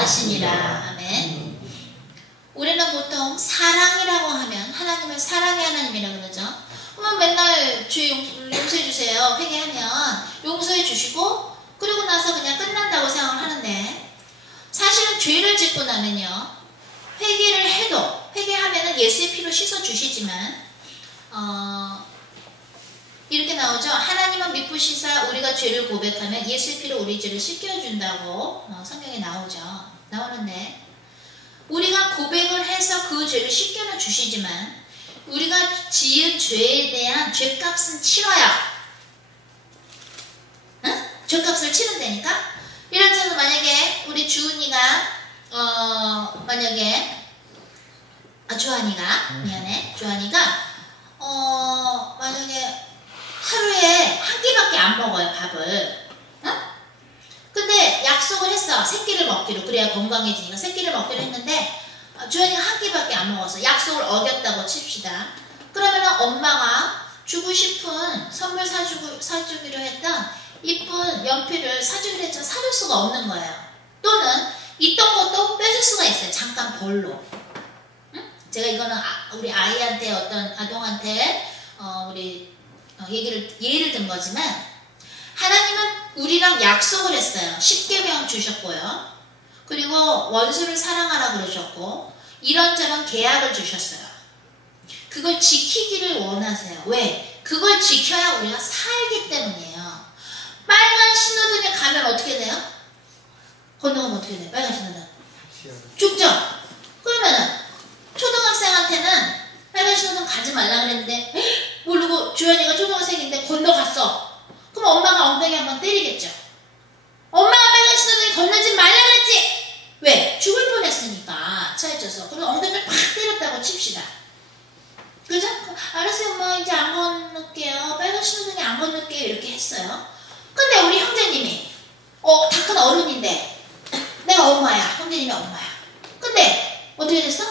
많으시니라. 아멘. 우리는 보통 사랑이라고 하면 하나님을 사랑의 하나님이라고 그러죠. 그러면 맨날 주 용서해 주세요 회개하면 용서해 주시고 그리고 나서 그냥 끝난다고 생각을 하는데, 사실은 죄를 짓고 나면요, 회개를 해도 회개하면은 예수의 피로 씻어 주시지만 이렇게 나오죠. 하나님은 미쁘시사 우리가 죄를 고백하면 예수의 피로 우리 죄를 씻겨준다고 성경에 나오는데, 우리가 고백을 해서 그 죄를 씻겨는 주시지만 우리가 지은 죄에 대한 죄값은 치러야, 응? 죄값을 치른다니까. 이런 점은 만약에 우리 주은이가 주한이가 만약에 하루에 한 끼밖에 안 먹어요, 밥을. 응? 근데 약속을 했어, 세 끼를 먹기로. 그래야 건강해지니까 세 끼를 먹기로 했는데 주한이가 한 끼밖에 안 먹었어. 약속을 어겼다고 칩시다. 그러면은 엄마가 주고 싶은 선물 사주기로 했던 이쁜 연필을 사주기로 했지만 사줄 수가 없는 거예요. 또는 있던 것도 뺏을 수가 있어요, 잠깐 벌로. 응? 제가 이거는 우리 아이한테, 어떤 아동한테 예를 든 거지만, 하나님은 우리랑 약속을 했어요. 십계명 주셨고요. 그리고 원수를 사랑하라 그러셨고 이런저런 계약을 주셨어요. 그걸 지키기를 원하세요. 왜? 그걸 지켜야 우리가 살기 때문이에요. 빨간 신호등에 가면 어떻게 돼요? 건너가면 어떻게 돼요? 빨간 신호등 죽죠? 그러면은 초등학생한테는 빨간 신호등 가지 말라 그랬는데 모르고 주연이가 초등학생인데 건너갔어. 그럼 엄마가 엉덩이 한번 때리겠죠. 엄마가 빨간 신호등에 건너지 말라 그랬지. 왜? 죽을 뻔했으니까 차에 쪄서. 그리고 엉덩이를 팍 때렸다고 칩시다. 그죠? 알았어요 엄마, 이제 안 건널게요. 빨간 신호등에 안 건널게요. 이렇게 했어요. 근데 우리 형제님이 다 큰 어른인데 내가 엄마야, 형제님이 엄마야. 근데 어떻게 됐어?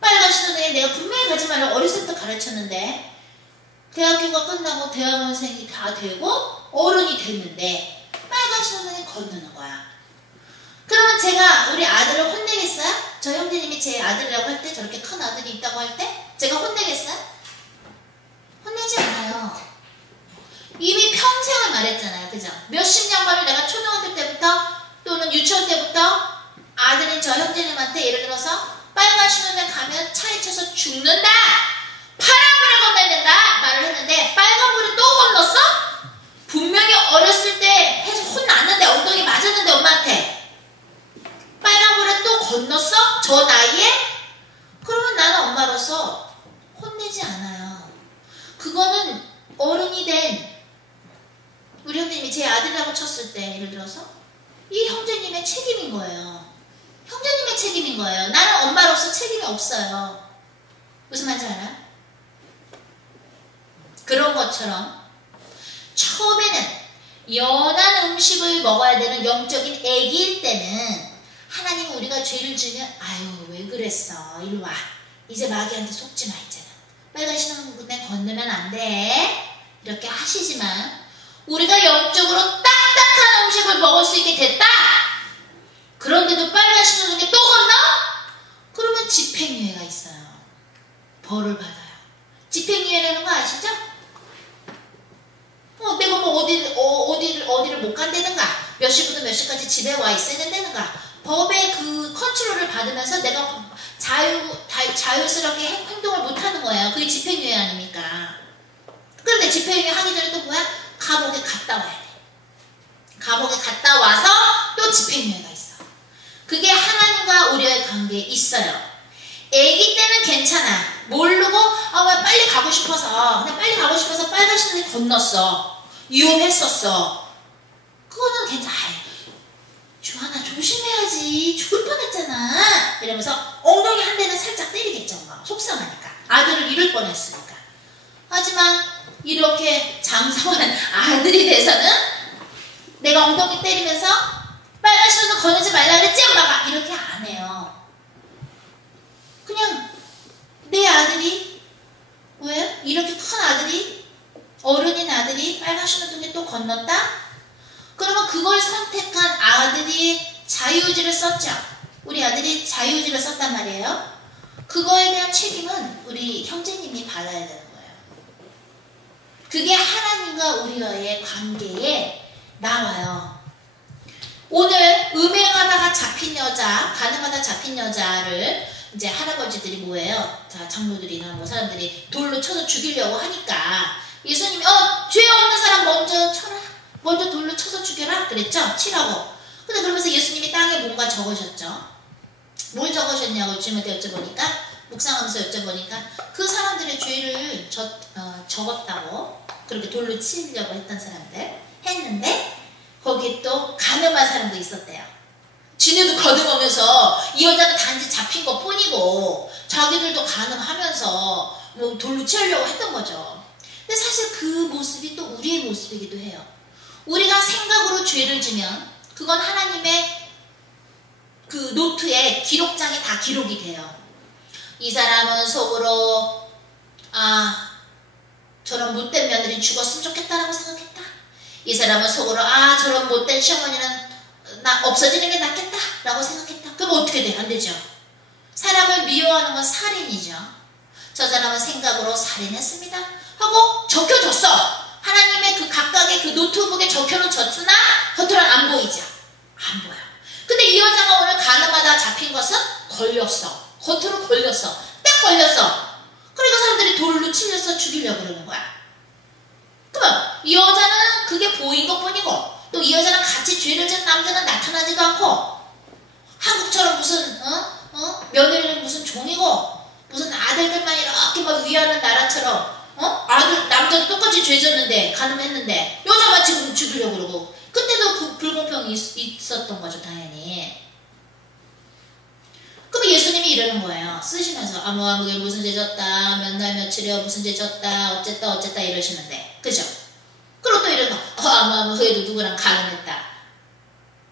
빨간 신호등에 내가 분명히 가지 말라고 어렸을 때 가르쳤는데 대학교가 끝나고 대학원생이 다 되고 어른이 됐는데 빨간 신호등에 건너는 거야. 그러면 제가 우리 아들을 혼내겠어요? 저 형제님이 제 아들이라고 할 때, 저렇게 큰 아들이 있다고 할 때 제가 혼내겠어요? 혼내지 않아요. 이미 평생을 말했잖아요. 그죠? 몇십 년간을 내가 초등학교 때부터 또는 유치원 때부터 아들인 저 형제님한테 예를 들어서 빨간 신호등 가면 차에 쳐서 죽는다! 파란불에 건너야 된다! 말을 했는데 빨간불에 또 건넜어? 분명히 어렸을 때 해서 혼났는데, 엉덩이 맞았는데 엄마한테 빨간불에 또 건넜어? 저 나이에? 그러면 나는 엄마로서 혼내지 않아요. 그거는 어른이 된 우리 형제님이 제 아들이라고 쳤을 때 예를 들어서 이 형제님의 책임인 거예요. 형제님의 책임인 거예요. 나는 엄마로서 책임이 없어요. 무슨 말인지 알아요? 그런 것처럼 처음에는 연한 음식을 먹어야 되는 영적인 애기일 때는 하나님은 우리가 죄를 지으면 아유 왜 그랬어, 이리 와, 이제 마귀한테 속지 마, 이제는 빨간 신호등에 건너면 안 돼, 이렇게 하시지만 우리가 영적으로 딱딱한 음식을 먹을 수 있게 됐다. 그런데도 빨간 신호등에 또 건너? 그러면 집행유예가 있어요. 벌을 받아요. 집행유예라는 거 아시죠? 내가 뭐 어디를 못 간다든가 몇 시부터 몇 시까지 집에 와 있어야 된다든가 법의 그 컨트롤을 받으면서 내가 자유스럽게 행동을 못하는 거예요. 그게 집행유예 아닙니까? 그런데 집행유예 하기 전에 또 뭐야? 감옥에 갔다 와야 돼. 감옥에 갔다 와서 또 집행유예가 있어. 그게 하나님과 우리의 관계에 있어요. 애기 때는 괜찮아. 모르고 빨리 가고 싶어서 그냥 빨리 가고 싶어서 빨간 신호등에 건넜어. 위험했었어. 그거는 괜찮아. 주한아 조심해야지, 죽을 뻔했잖아 이러면서 엉덩이 한 대는 살짝 때리겠죠. 엄마가 속상하니까, 아들을 잃을 뻔했으니까. 하지만 이렇게 장성한 아들이 돼서는 내가 엉덩이 때리면서 빨간 신호등 건너지 말라 그랬지 엄마가, 이렇게 안 해요. 그냥 내 아들이, 왜? 이렇게 큰 아들이, 어른인 아들이 빨간 신호등에 또 건넜다? 그러면 그걸 선택한 아들이 자유의지를 썼죠. 우리 아들이 자유의지를 썼단 말이에요. 그거에 대한 책임은 우리 형제님이 받아야 되는 거예요. 그게 하나님과 우리와의 관계에 나와요. 오늘 음행하다가 잡힌 여자, 가늠하다 잡힌 여자를 이제 할아버지들이 뭐예요? 자, 장로들이나 뭐 사람들이 돌로 쳐서 죽이려고 하니까 예수님이 죄 없는 사람 먼저 쳐라. 먼저 돌로 쳐서 죽여라. 그랬죠? 치라고. 근데 그러면서 예수님이 땅에 뭔가 적으셨죠? 뭘 적으셨냐고 주님한테 여쭤보니까, 묵상하면서 여쭤보니까 그 사람들의 죄를 적었다고, 그렇게 돌로 치려고 했던 사람들 했는데 거기에 또 가늠한 사람도 있었대요. 지네도 거듭하면서 이 여자는 단지 잡힌 것 뿐이고 자기들도 가늠하면서 뭐 돌로 치려고 했던 거죠. 근데 사실 그 모습이 또 우리의 모습이기도 해요. 우리가 생각으로 죄를 지면 그건 하나님의 그 노트에 기록장에 다 기록이 돼요. 이 사람은 속으로 저런 못된 며느리 죽었으면 좋겠다라고 생각했다. 이 사람은 속으로 저런 못된 시어머니는 없어지는 게 낫겠다라고 생각했다. 그럼 어떻게 돼? 안 되죠. 사람을 미워하는 건 살인이죠. 저 사람은 생각으로 살인했습니다 하고 적혀줬어. 하나님의 그 각각의 그 노트북에 적혀놓으셨으나 겉으로는 안 보이죠. 안 보여. 근데 이 여자가 오늘 가늠하다 잡힌 것은 걸렸어. 겉으로 걸렸어. 딱 걸렸어. 그러니까 사람들이 돌로 치려서 죽이려고 그러는 거야. 그러면 이 여자는 그게 보인 것 뿐이고, 또 이 여자랑 같이 죄를 지은 남자는 나타나지도 않고, 한국처럼 무슨 며느리는 무슨 종이고 무슨 아들들만 이렇게 막 위하는 나라처럼 남자도 똑같이 죄 졌는데 가늠했는데 여자만 지금 죽이려고 그러고, 그때도 그 불공평이 있었던 거죠, 당연히. 그럼 예수님이 이러는 거예요. 쓰시면서 아무게 무슨 죄 졌다, 몇 날 며칠이요 무슨 죄 졌다, 어쨌다 이러시는데, 그죠? 그리고 또 이러는 거, 아무 그래도 누구랑 가늠했다.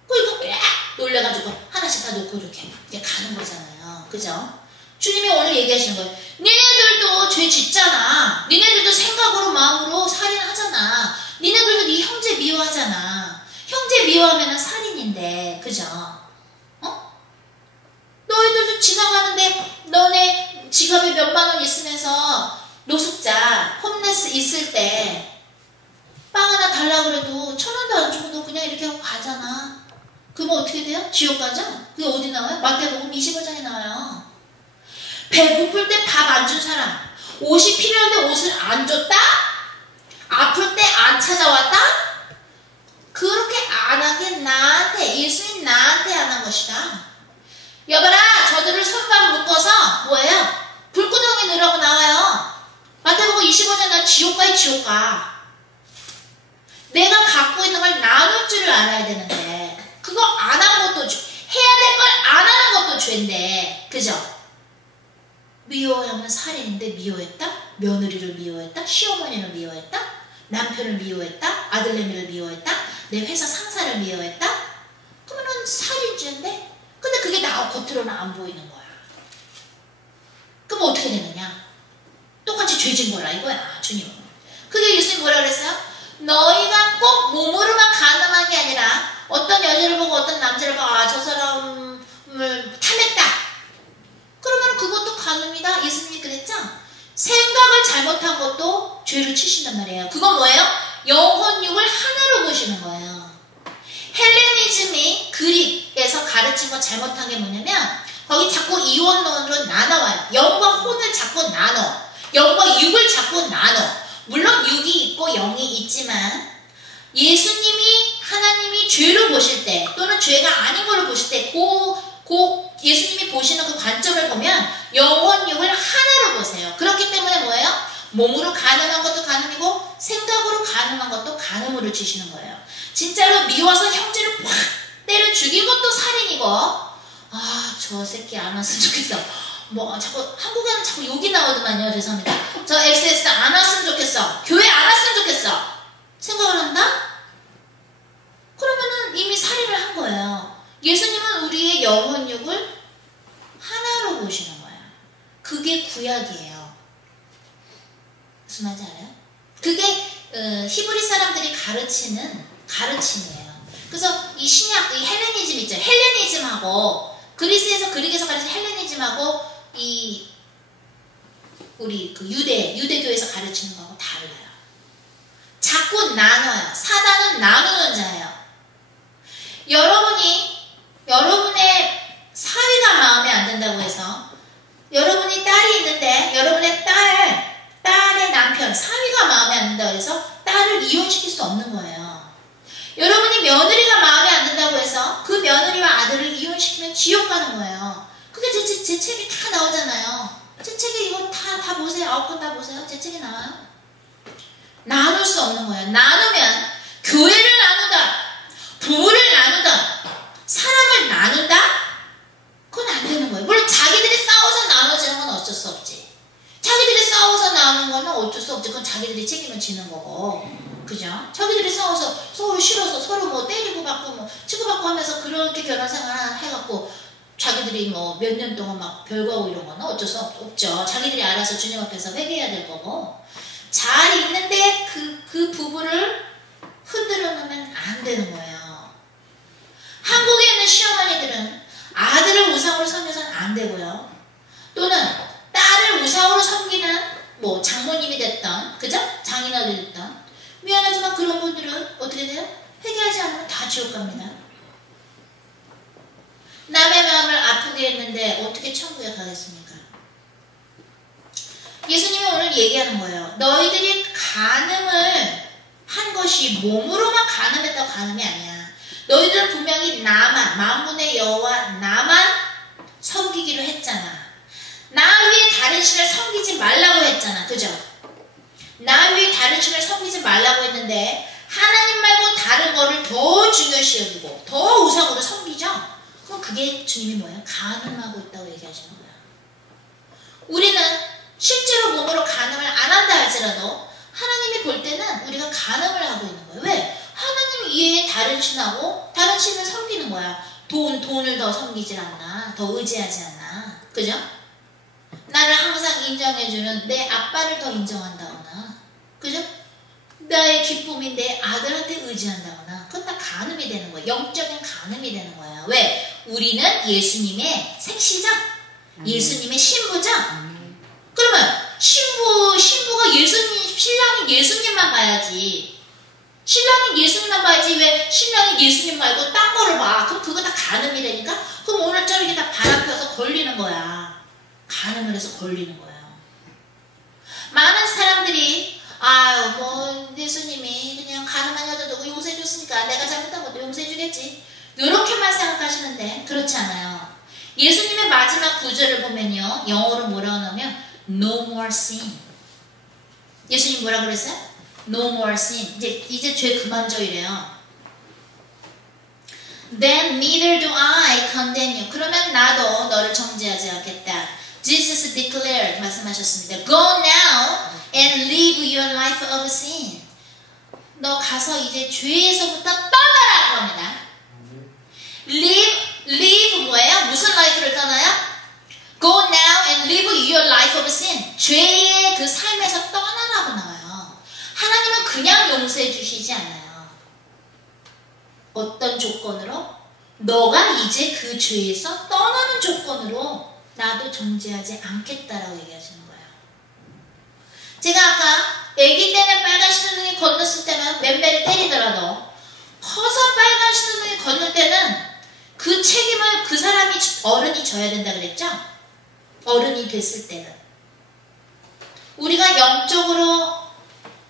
그러니까 놀래가지고 하나씩 다 놓고 이렇게 가는 거잖아요. 그죠? 주님이 오늘 얘기하시는 거예요. 니네들도 죄 짓잖아. 니네들도 생각으로 마음으로 살인하잖아. 니네들도 네 형제 미워하잖아. 형제 미워하면 살인인데, 그죠? 너희들도 지나가는데 너네 지갑에 몇만 원 있으면서 노숙자, 홈레스 있을 때 빵 하나 달라고 그래도 1,000원도 안 주고 너 그냥 이렇게 하고 가잖아. 그러면 어떻게 돼요? 지옥 가죠? 그게 어디 나와요? 마태복음 25장에 나와요. 배고플 때 밥 안 준 사람, 옷이 필요한데 옷을 안 줬다? 아플 때 안 찾아왔다? 그렇게 안 하긴 나한테, 예수님 나한테 안 한 것이다. 여봐라, 저들을 손만 묶어서 뭐예요? 불구덩이에 넣으라고 나와요. 마태복음 25장에 나와. 지옥가에 지옥가. 내가 갖고 있는 걸 나눌 줄을 알아야 되는데 그거 안 한 것도 해야 될 걸 안 하는 것도 죄인데, 그죠? 미워하면 살인인데 미워했다? 며느리를 미워했다? 시어머니를 미워했다? 남편을 미워했다? 아들내미를 미워했다? 내 회사 상사를 미워했다? 그러면은 살인죄인데? 근데 그게 겉으로는 안 보이는 거야. 그럼 어떻게 되느냐? 똑같이 죄진 거라 이거야, 주님은. 그게 예수님 뭐라 그랬어요? 너희가 꼭 몸으로만 가늠한 게 아니라 어떤 여자를 보고 어떤 남자를 보고 저 사람을 탐했다. 그러면 그것도 가늠이다. 예수님이 그랬죠? 생각을 잘못한 것도 죄를 치신단 말이에요. 그건 뭐예요? 영혼육을 하나로 보시는 거예요. 헬레니즘이 그릭에서 가르친 거 잘못한 게 뭐냐면 거기 자꾸 이원론으로 나눠와요. 영과 혼을 자꾸 나눠. 영과 육을 자꾸 나눠. 물론 육이 있고 영이 있지만 예수님이 하나님이 죄로 보실 때 또는 죄가 아닌 걸로 보실 때 예수님이 보시는 그 관점을 보면 영혼 육을 하나로 보세요. 그렇기 때문에 뭐예요? 몸으로 가늠한 것도 가늠이고 생각으로 가늠한 것도 가늠으로 주시는 거예요. 진짜로 미워서 형제를 확 때려 죽인 것도 살인이고, 저 새끼 안 왔으면 좋겠어. 자꾸 한국에는 자꾸 욕이 나오더만요. 죄송합니다. 저 XS 안 왔으면 좋겠어. 교회 안 왔으면 좋겠어. 생각을 한다? 그러면은 이미 살인을 한 거예요. 예수님은 우리의 영혼육을 하나로 보시는 거예요. 그게 구약이에요. 무슨 말인지 알아요? 그게 히브리 사람들이 가르치는 가르침이에요. 그래서 이 신약, 이 헬레니즘 있죠. 헬레니즘하고 그리스에서 그릭에서 가르친 헬레니즘하고 이 우리 그 유대교에서 가르치는 거하고 달라요. 자꾸 나눠요. 사단은 나누는 자예요. 여러분의 사위가 마음에 안 든다고 해서 여러분이 딸이 있는데 여러분의 딸의 남편, 사위가 마음에 안 든다고 해서 딸을 이혼시킬 수 없는 거예요. 여러분이 며느리가 마음에 안 든다고 해서 그 며느리와 아들을 이혼시키면 지옥 가는 거예요. 그게 제 책에 다 나오잖아요. 제 책에 이거 다 보세요. 9권 다 보세요. 제 책에 나와요. 나눌 수 없는 거예요. 나누면 교회를 나누다, 부부를 나누다, 사람을 나눈다? 그건 안 되는 거예요. 물론 자기들이 싸워서 나눠지는 건 어쩔 수 없지. 자기들이 싸워서 나누는 건 어쩔 수 없지. 그건 자기들이 책임을 지는 거고. 그죠? 자기들이 싸워서 서로 싫어서 서로 뭐 때리고 받고 뭐 치고받고 하면서 그렇게 결혼 생활 해갖고 자기들이 뭐 몇 년 동안 막 별거하고 이런 거는 어쩔 수 없죠. 자기들이 알아서 주님 앞에서 회개해야 될 거고. 잘 있는데 그 부부를 흔들어 놓으면 안 되는 거예요. 한국에 있는 시어머니들은 아들을 우상으로 섬겨서는 안 되고요. 또는 딸을 우상으로 섬기는 뭐 장모님이 됐던, 그죠? 장인어른이 됐던. 미안하지만 그런 분들은 어떻게 돼요? 회개하지 않으면 다 지옥 갑니다. 남의 마음을 아프게 했는데 어떻게 천국에 가겠습니까? 예수님이 오늘 얘기하는 거예요. 너희들이 간음을 한 것이 몸으로만 간음했다고 간음이 아니야. 너희들은 분명히 나만, 만군의 여호와 나만 섬기기로 했잖아. 나 위에 다른 신을 섬기지 말라고 했잖아. 그죠? 나 위에 다른 신을 섬기지 말라고 했는데 하나님 말고 다른 거를 더 중요시 여기고 더 우상으로 섬기죠? 그럼 그게 주님이 뭐예요? 간음하고 있다고 얘기하시는 거예요. 우리는 실제로 몸으로 간음을 안 한다 할지라도 하나님이 볼 때는 우리가 간음을 하고 있는 거예요. 왜? 하나님 이외에 다른 신하고 다른 신을 섬기는 거야. 돈을 더 섬기질 않나, 더 의지하지 않나, 그죠? 나를 항상 인정해주는 내 아빠를 더 인정한다거나, 그죠? 나의 기쁨이 내 아들한테 의지한다거나, 그건 다 간음이 되는 거예요. 영적인 간음이 되는 거예요. 왜? 우리는 예수님의 색시죠? 예수님의 신부죠? 그러면 신부가 신랑이 예수님만 봐야지. 신랑이 예수님만 봐야지. 왜 신랑이 예수님 말고 딴 거를 봐? 그럼 그거 다 간음이 되니까? 그럼 오늘 저렇게 다 바람펴서 걸리는 거야. 간음을 해서 걸리는 거예요. 많은 사람들이 뭐 예수님이 그냥 가늠한 여자도 용서해 줬으니까 내가 잘못한 것도 용서해 주겠지. 이렇게만 생각하시는데 그렇지 않아요. 예수님의 마지막 구절을 보면요. 영어로 뭐라고 하냐면 No more sin. 예수님 뭐라고 그랬어요? No more sin. 이제 죄 그만 져 이래요. Then neither do I condemn you. 그러면 나도 너를 정죄하지 않겠다. Jesus declared, 말씀하셨습니다. Go now and live your life of sin. 너 가서 이제 죄에서부터 떠나라 그럽니다. Live 뭐예요? 무슨 life를 떠나요? Go now and live your life of sin. 죄의 그 삶에서 떠나라고 나와요. 하나님은 그냥 용서해 주시지 않아요. 어떤 조건으로? 너가 이제 그 죄에서 떠나는 조건으로 나도 정죄하지 않겠다라고 얘기하시는 거예요. 제가 아까 아기 때는 빨간 신호등이 건넜을 때는 맨매를 때리더라도 커서 빨간 신호등이 건널 때는 그 책임을 그 사람이 어른이 져야 된다 그랬죠? 어른이 됐을 때는. 우리가 영적으로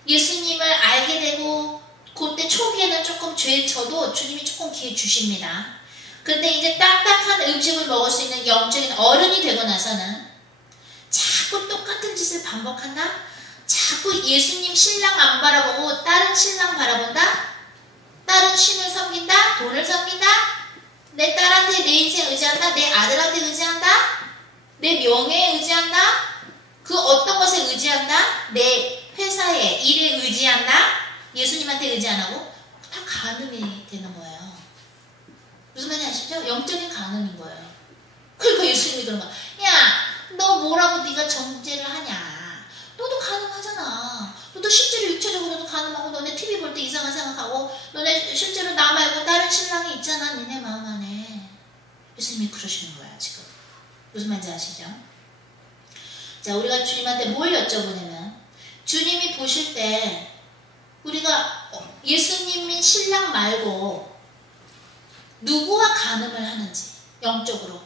예수님을 알게 되고 그때 초기에는 조금 죄 져도 주님이 조금 기회 주십니다. 그런데 이제 딱딱한 음식을 먹을 수 있는 영적인 어른이 되고 나서는 자꾸 똑같은 짓을 반복한다? 자꾸 예수님 신랑 안 바라보고 다른 신랑 바라본다? 다른 신을 섬긴다? 돈을 섬긴다? 내 딸한테 내 인생 의지한다? 내 아들한테 의지한다? 내 명예에 의지한다? 그 어떤 것에 의지한다? 내 회사에, 일에 의지한다? 예수님한테 의지 안 하고? 다 간음이 되는 거예요. 무슨 말인지 아시죠? 영적인 간음인 거예요. 그러니까 예수님이 그런 거야. 야, 너 뭐라고 네가 정죄를 하냐? 너도 간음하잖아. 너도 실제로 육체적으로도 간음하고 너네 TV 볼 때 이상한 생각하고 너네 실제로 나 말고 다른 신랑이 있잖아 니네 마음 안에. 예수님이 그러시는 거야 지금. 무슨 말인지 아시죠? 자, 우리가 주님한테 뭘 여쭤보냐면 주님이 보실 때 우리가 예수님인 신랑 말고 누구와 간음을 하는지 영적으로.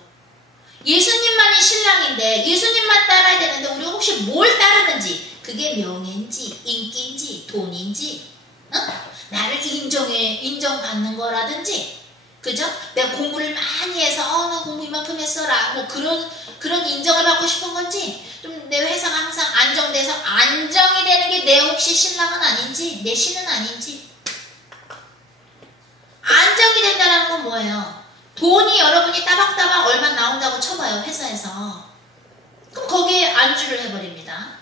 예수님만이 신랑인데 예수님만 따라야 되는데 우리가 혹시 뭘 따르는지, 그게 명예인지 인기인지 돈인지, 나를 인정받는 거라든지, 그죠? 내가 공부를 많이 해서 나 공부 이만큼 했어라 뭐 그런 인정을 받고 싶은 건지, 좀 내 회사가 항상 안정돼서 안정이 되는 게 내 혹시 신랑은 아닌지, 내 신은 아닌지. 안정이 된다는 건 뭐예요? 돈이 여러분이 따박따박 얼마 나온다고 쳐봐요 회사에서. 그럼 거기에 안주를 해버립니다.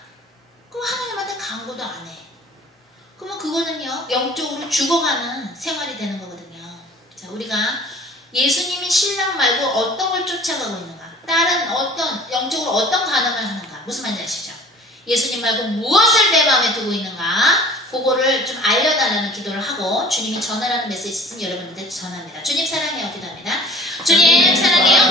그럼 하나님한테 강구도 안 해. 그러면 그거는요 영적으로 죽어가는 생활이 되는 거거든요. 자, 우리가 예수님이 신랑 말고 어떤 걸 쫓아가고 있는가, 다른 어떤 영적으로 어떤 간음을 하는가, 무슨 말인지 아시죠? 예수님 말고 무엇을 내 마음에 두고 있는가, 그거를 좀 알려달라는 기도를 하고 주님이 전하라는 메시지 있으면 여러분들한테 전합니다. 주님 사랑해요 기도합니다. 주님 사랑해요.